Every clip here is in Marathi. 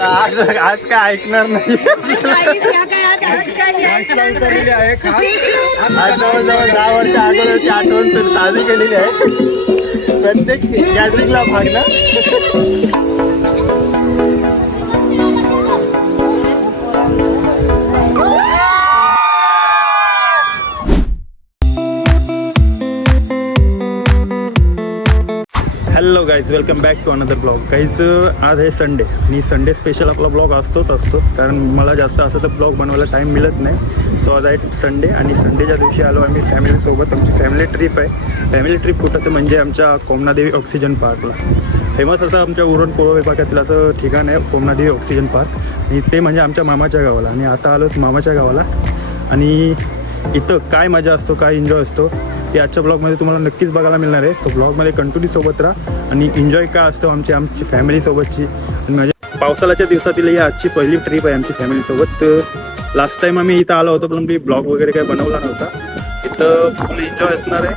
आज आज काय ऐकणार नाही? आज जवळजवळ दहा वर्ष अगोदरची आठवण तर ताजी केलेली आहे प्रत्येक गॅदरिंगला भाग ना guys welcome back to another blog काहीच आज आहे संडे आणि संडे स्पेशल आपला ब्लॉग असतोच असतो. कारण मला जास्त असं तर ब्लॉग बनवायला टाईम मिळत नाही. सो आज आहे संडे आणि संडेच्या दिवशी आलो आम्ही फॅमिलीसोबत आमची फॅमिली ट्रिप आहे. फॅमिली ट्रिप कुठं तर म्हणजे आमच्या कोमनादेवी ऑक्सिजन पार्कला फेमस असं आमच्या उरण पूर्व विभागातील असं ठिकाण आहे कोमनादेवी ऑक्सिजन पार्क आणि ते म्हणजे आमच्या मामाच्या गावाला. आणि आता आलो मामाच्या गावाला. आणि इथं काय मजा असतो काय एन्जॉय असतो ते आजच्या ब्लॉगमध्ये तुम्हाला नक्कीच बघायला मिळणार आहे. सो ब्लॉगमध्ये कंटिन्यू सोबत राहा आणि एन्जॉय काय असतो आमची आमची फॅमिलीसोबतची आणि माझ्या पावसाळ्याच्या दिवसातील ही आजची पहिली ट्रिप आहे आमची फॅमिलीसोबत लास्ट टाइम आम्ही इथं आलो होतो पण मी ब्लॉग वगैरे काही बनवला नव्हता. इथं फुल एन्जॉय असणार आहे.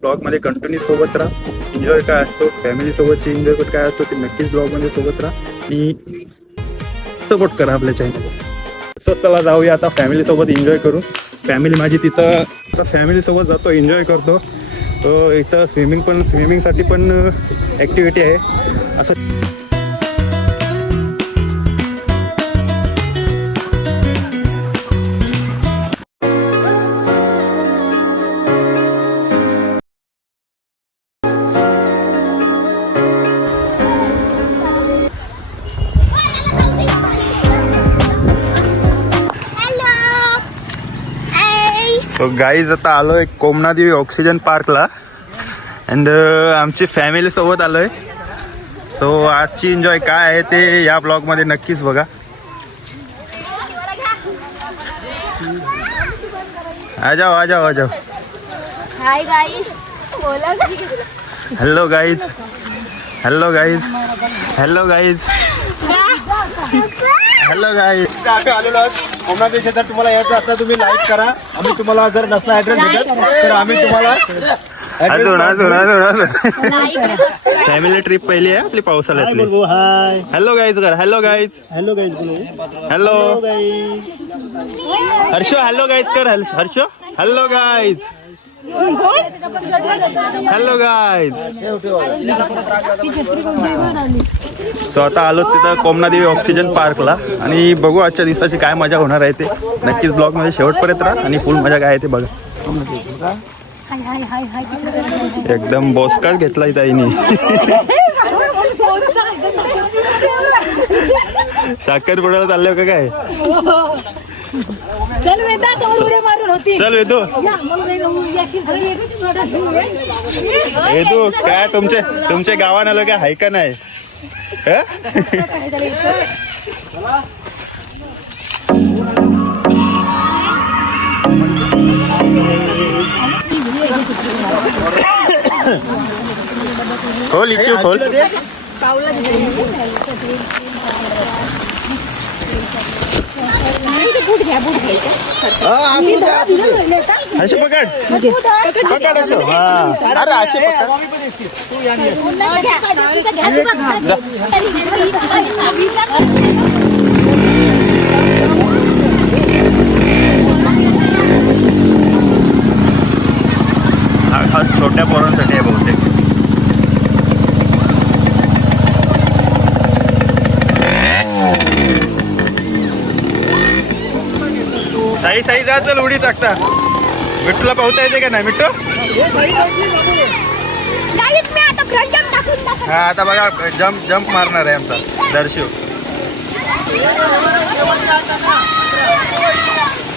ब्लॉगमध्ये कंटिन्यू सोबत राहा. एन्जॉय काय असतो फॅमिलीसोबतची एन्जॉय काय असतो ते नक्कीच ब्लॉगमध्ये सोबत राहा. आणि सपोर्ट करा आपल्या चॅनल असं चला जाऊया आता फॅमिलीसोबत एन्जॉय करू. फॅमिली माझी तिथं आता फॅमिलीसोबत जातो एन्जॉय करतो. इथं स्विमिंग पण स्विमिंगसाठी पण uh, ॲक्टिव्हिटी आहे. असं सो गाईज आता आलोय कोमनादेवी ऑक्सिजन पार्कला. अँड आमची फॅमिली सोबत आलोय. सो आजची एन्जॉय काय आहे ते या ब्लॉगमध्ये नक्कीच बघा. आ जाओ आ जाओ आ जाओ hi hello guys hello guys hello guys hello guys आम्ही आलेलो आहोत. कोमनादेवी जर तुम्हाला यायचं असलं तुम्ही लाईक करा. आम्ही तुम्हाला जर नसला ऍड्रेस भेटत तर आम्ही तुम्हाला अजून अजून अजून अजून फॅमिली ट्रिप पहिली आहे आपली पावसाळ्यातली. हाय हॅलो गाईज कर हॅलो गाईज हॅलो गाईज बोलो. हॅलो हर्षो हॅलो गाईज कर. हल- Harsho hello guys hello guy so आता आलो तिथं कोमनादेवी ऑक्सिजन पार्कला आणि बघू आजच्या दिवसाची काय मजा होणार आहे ते. नक्कीच ब्लॉगमध्ये शेवटपर्यंत राहा आणि फुल मजा काय आहे ते बघा. एकदम बोसकाच घेतला ताईने साखर पुढाला चालले का काय? चल वेदा तो उड्या मारून होती चल वेदू। या मग येशील घरी वेदू काय तुमचे तुमच्या गावान आलं काय हाय का नाही? हं? खोल इच्छू खोल. बूट घ्या बूट घ्यायचं. असे पकड. पकड असो हा. अरे असे पकड. खास छोट्या पोरांसाठी आहे बहुतेक. साई जा चल उडी टाकता मिठूला पाहता येते का नाही मिठू? हा आता बघा जम्प जम्प मारणार आहे आमचा दर्शू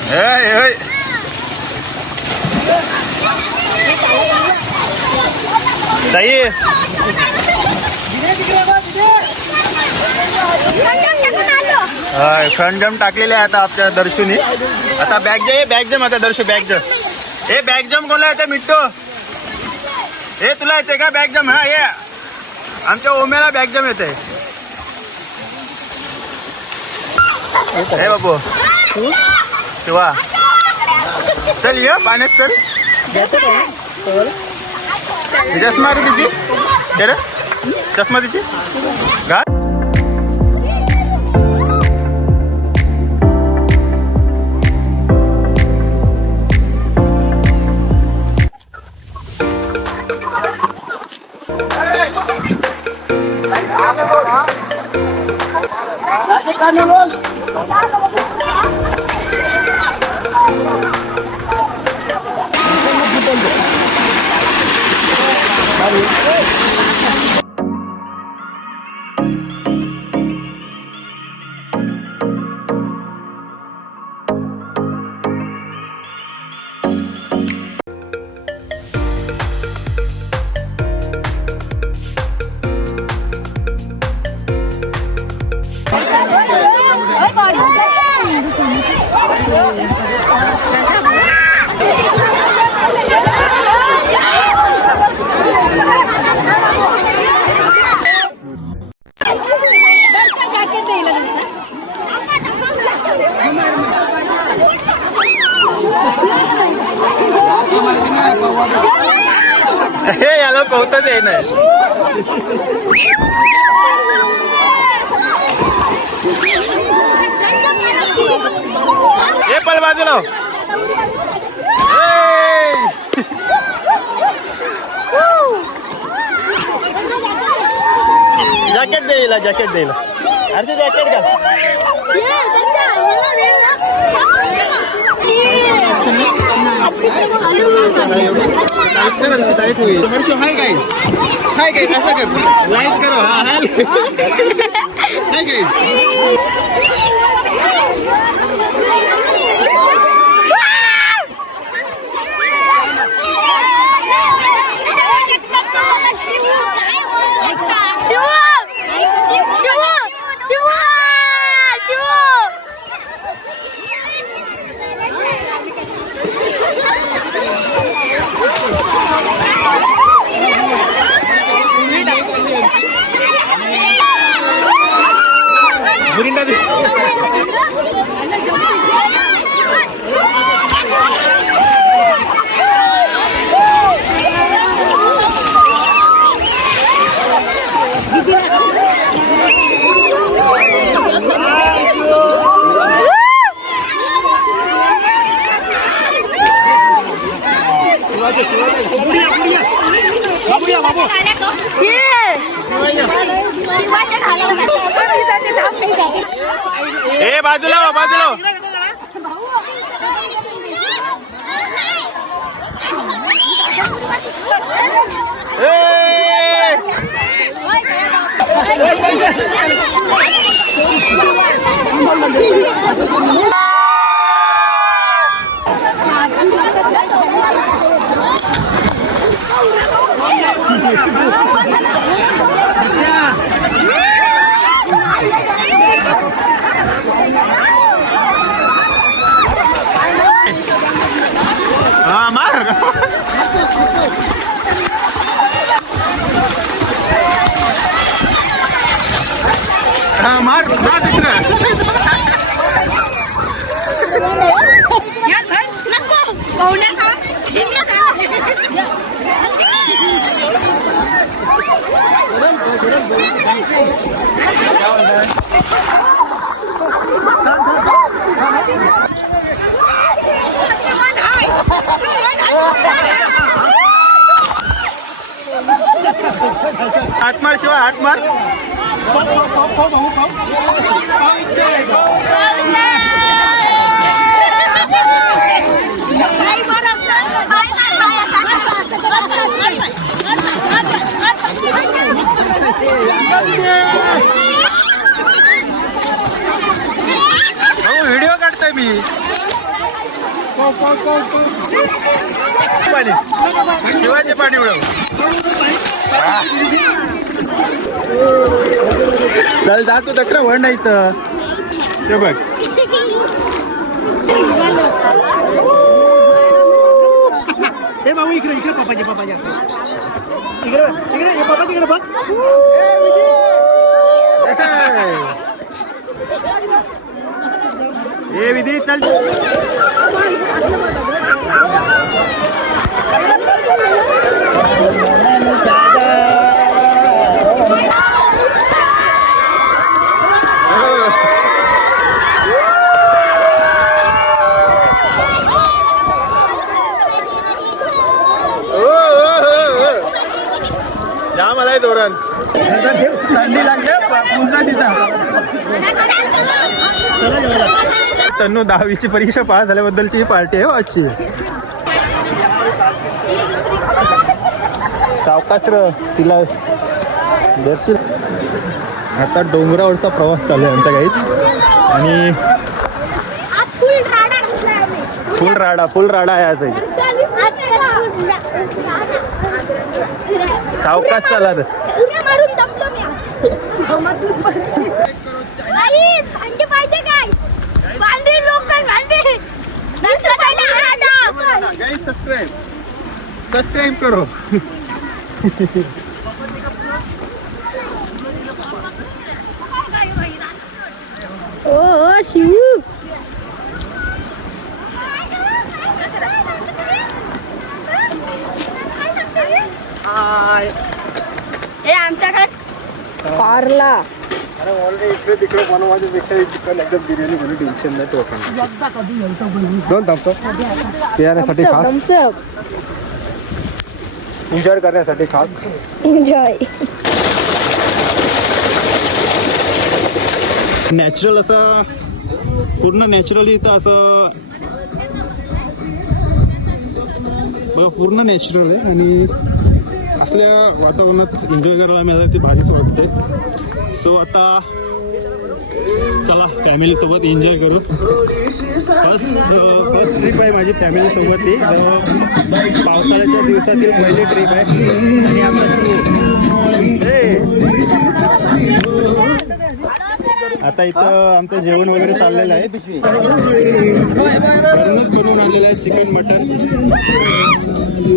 होय, होय. ताई. फ्रंट फ्रंट जम्प टाकलेले आहे आता आपल्या दर्शूनी. आता बॅग जे बॅग जम आता दर्शू बॅग जम ए बॅग जम कोणला येते मिट्टो? ए तुला येते का बॅग जम? हा ये. आमच्या ओम्याला बॅग जम येते हे बाबू. शिवा. चल ये पाण्यात चल. चष्मा तिची चष्मा तिची घाल. हे जॅकेट देईल जॅकेट देईल अरे जॅकेट का हाय काय हाय कर. लाइट करो हा हाय हाय काय ए बाजूला हो, बाजूला हो. ए! हा मार हा हात मार शिवाय हात मार हो काढतोय मी. पाणी शिवायचे पाणी उडव. चल जातो तक्र वळ नाही तर ते बघ. हे भाऊ इकडे इकडे पप्पाचे पप्पाचे इकडे इकडे पप्पाचे इकडे बघ. ఏ విధి తల్లి? जाम धोरण थंडी लागते तन्नू दहावीची परीक्षा पास झाल्याबद्दलची ही पार्टी आहे हो आजची. सावकाश र तिला दर्शन. आता डोंगरावरचा प्रवास चालू आहे आमच्या काहीच आणि फुल राडा फुल राडा आहे आज सावकाश चाला भांडी पाहिजे काय? भांडी लोकल भांडी. नुसतं भांडी आटा. गाईज सबस्क्राईब सबस्क्राईब करो. ओ ओ शिवू. हे आमच्याकडे कारला इकडे तिकडे बनवायच्यापेक्षा चिकन एकदम बिर्याणी म्हणून टेन्शन नाही तो दोन थम्सअप पिण्यासाठी खास. एन्जॉय करण्यासाठी खास. एन्जॉय नॅचरल असा पूर्ण नॅचरली इथं असं. बघा पूर्ण नॅचरल आहे आणि असल्या वातावरणात एन्जॉय करायला मिळालं ते भारीच वाटते सो आता चला फॅमिलीसोबत एन्जॉय करू. फर्स्ट फर्स्ट ट्रिप आहे माझी फॅमिलीसोबत ही. पावसाळ्याच्या दिवसातील पहिली ट्रिप आहे. आणि आता आता इथं आमचं जेवण वगैरे चाललेलं आहे. बनवून आणलेलं आहे चिकन मटन.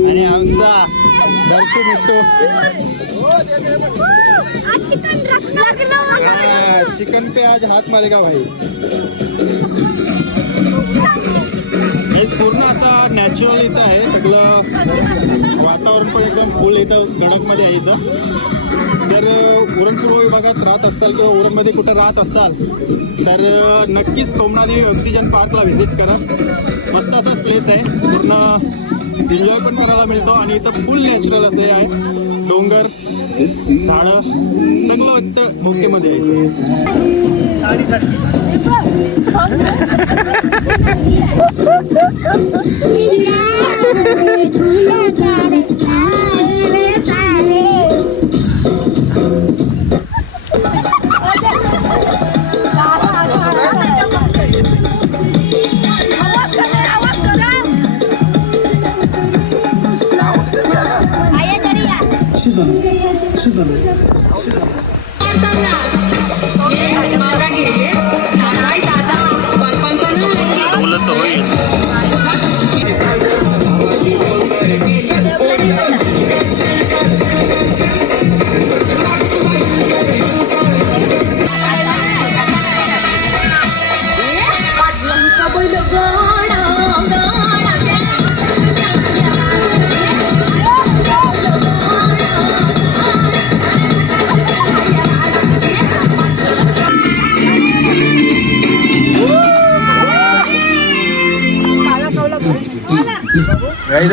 आणि आमचा दर्शू भेटतो चिकन पे आज हात मारेगा भाई. हेच पूर्ण असा नॅचरल इथं आहे. सगळं वातावरण पण एकदम फुल इथं गणकमध्ये आहे इथं. जर उरणपूर्व विभागात राहत असाल किंवा उरणमध्ये कुठं राहत असाल तर नक्कीच कोमनादेवी ऑक्सिजन पार्कला व्हिजिट करा. मस्त असाच प्लेस आहे. पूर्ण एन्जॉय पण करायला मिळतो आणि इथं फुल नॅचरल असे आहे. डोंगर झाडं सगळं इथं भोकेमध्ये आहे.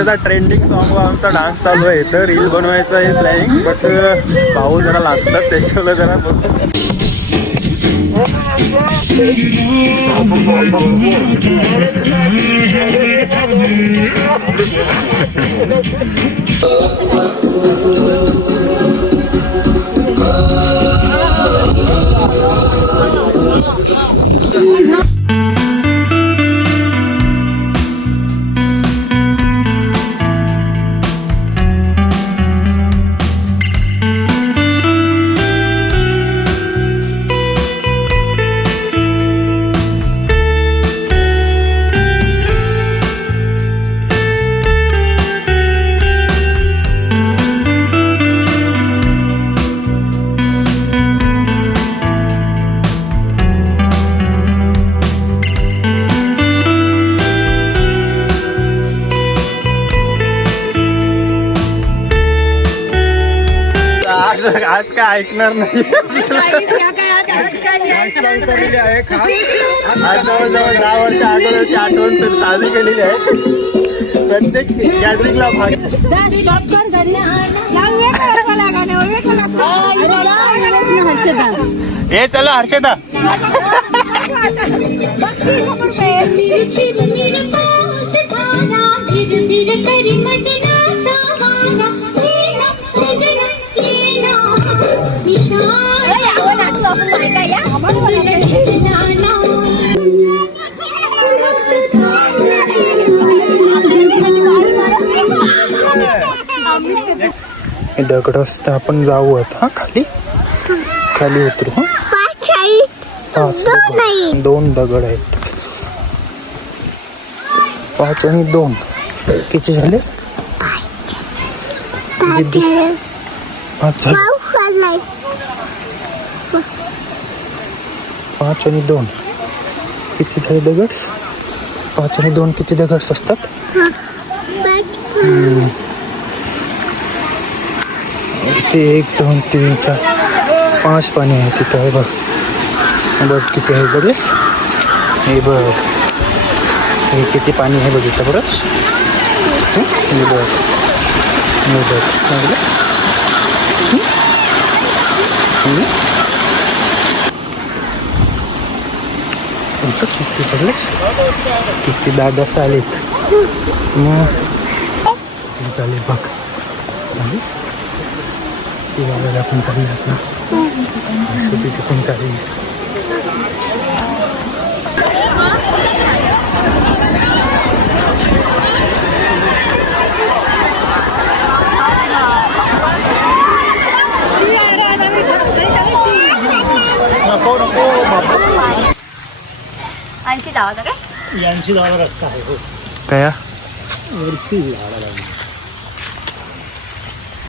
आता ट्रेंडिंग सॉन्ग आमचा डान्स चालू आहे. तर रील बनवायचं आहे प्लॅनिंग बट भाऊ जरा लाजतात त्याच्यावर जरा आज काय ऐकणार नाही आज जवळजवळ दहा वर्ष अगोदरची आठवण तर ताजी केलेली आहे प्रत्येक गॅदरिंगला भाग हे चला हर्षदा धारा भिरभिर करी मदनाचा वारा दगड असतं आपण जाऊ आता हा खाली? खाली उतरू पाच दोन दगड आहेत. पाच आणि दोन. किती झाले? पाच. झाले. पाच आणि दोन. किती झाले दगड? पाच आणि दोन किती दगड असतात ते एक दोन तीन चार. पाच पाणी आहे तिथं आहे बघ. बघ किती आहे बघ. हे बघ. हे किती पाणी आहे बघ बरं हं? हे बघ. हे बघ. लागलं? हं? हं? इथं किती बघलेस किती दादा आलेत मग झाले बघ झालीस? ती बघायला पण चालली ना असं तिथे पण चालेल यांची दावा रस्ता आहे हो. काय? वरती जावं लागेल.